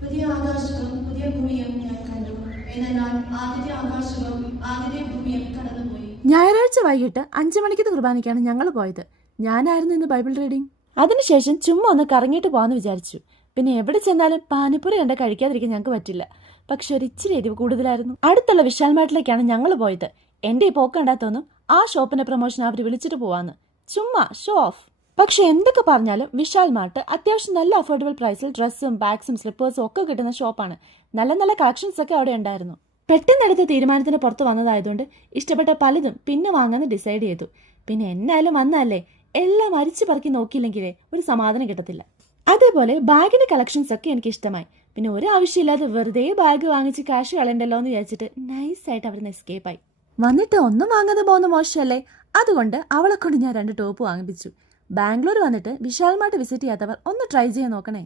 പുതിയ ആകാശവും പുതിയ ഭൂമിയും ഞാൻ കണ്ടു. എന്നാൽ ആദ്യത്തെ ആകാശവും ആദ്യത്തെ ഭൂമിയും കടന്നുപോയി. ഞായറാഴ്ച വൈകിട്ട് 5 മണിക്കത്തെ കുർബാനയ്ക്കാണ് ഞങ്ങൾ പോയത്. ഞാനായിരുന്നു ഇന്ന് ബൈബിൾ റീഡിംഗ്. അതിനുശേഷം ചുമ്മാ ഒന്ന് കറങ്ങിയിട്ട് പോകാമെന്ന് വിചാരിച്ചു. പിന്നെ എവിടെ ചെന്നാലും പാനിപ്പൂരി കണ്ട കഴിക്കാതിരിക്കാൻ ഞങ്ങൾക്ക് പറ്റില്ല. പക്ഷെ ഒരു ഇച്ചിരി എരിവ് കൂടുതലായിരുന്നു. അടുത്തുള്ള വിശാൽ മാർട്ടിലേക്കാണ് ഞങ്ങൾ പോയത്. എന്റെ ഈ പോക്ക് കണ്ടാത്തോന്നും ആ ഷോപ്പിന്റെ പ്രൊമോഷൻ അവർ വിളിച്ചിട്ട് പോവാന്ന്, ചുമ്മാ ഷോ ഓഫ്. പക്ഷെ എന്തൊക്കെ പറഞ്ഞാലും വിശാൽ മാർട്ട് അത്യാവശ്യം നല്ല അഫോർഡബിൾ പ്രൈസിൽ ഡ്രസ്സും ബാഗ്സും സ്ലിപ്പേഴ്സും ഒക്കെ കിട്ടുന്ന ഷോപ്പാണ്. നല്ല നല്ല കളക്ഷൻസ് ഒക്കെ അവിടെ ഉണ്ടായിരുന്നു. പെട്ടെന്നെടുത്ത തീരുമാനത്തിന് പുറത്ത് വന്നതായതുകൊണ്ട് ഇഷ്ടപ്പെട്ട പലതും പിന്നെ വാങ്ങാന്ന് ഡിസൈഡ് ചെയ്തു. പിന്നെ എന്നാലും വന്നല്ലേ, എല്ലാം അരിച്ചു പറക്കി നോക്കിയില്ലെങ്കിലേ ഒരു സമാധാനം കിട്ടത്തില്ല. അതേപോലെ ബാഗിന്റെ കളക്ഷൻസ് ഒക്കെ എനിക്ക് ഇഷ്ടമായി. പിന്നെ ഒരു ആവശ്യമില്ലാതെ വെറുതെ ബാഗ് വാങ്ങിച്ച് കാശ് കളയണ്ടല്ലോ എന്ന് വിചാരിച്ചിട്ട് നൈസായിട്ട് അവിടുന്ന് എസ്കേപ്പ് ആയി. വന്നിട്ട് ഒന്നും വാങ്ങാതെ പോകുന്ന മോശമല്ലേ? അതുകൊണ്ട് അവളെ കൊണ്ട് ഞാൻ 2 ടോപ്പ് വാങ്ങിപ്പിച്ചു. ബാംഗ്ലൂർ വന്നിട്ട് വിശാൽ മാർട്ട് വിസിറ്റ് ചെയ്യാത്തവർ ഒന്ന് ട്രൈ ചെയ്യാൻ നോക്കണേ.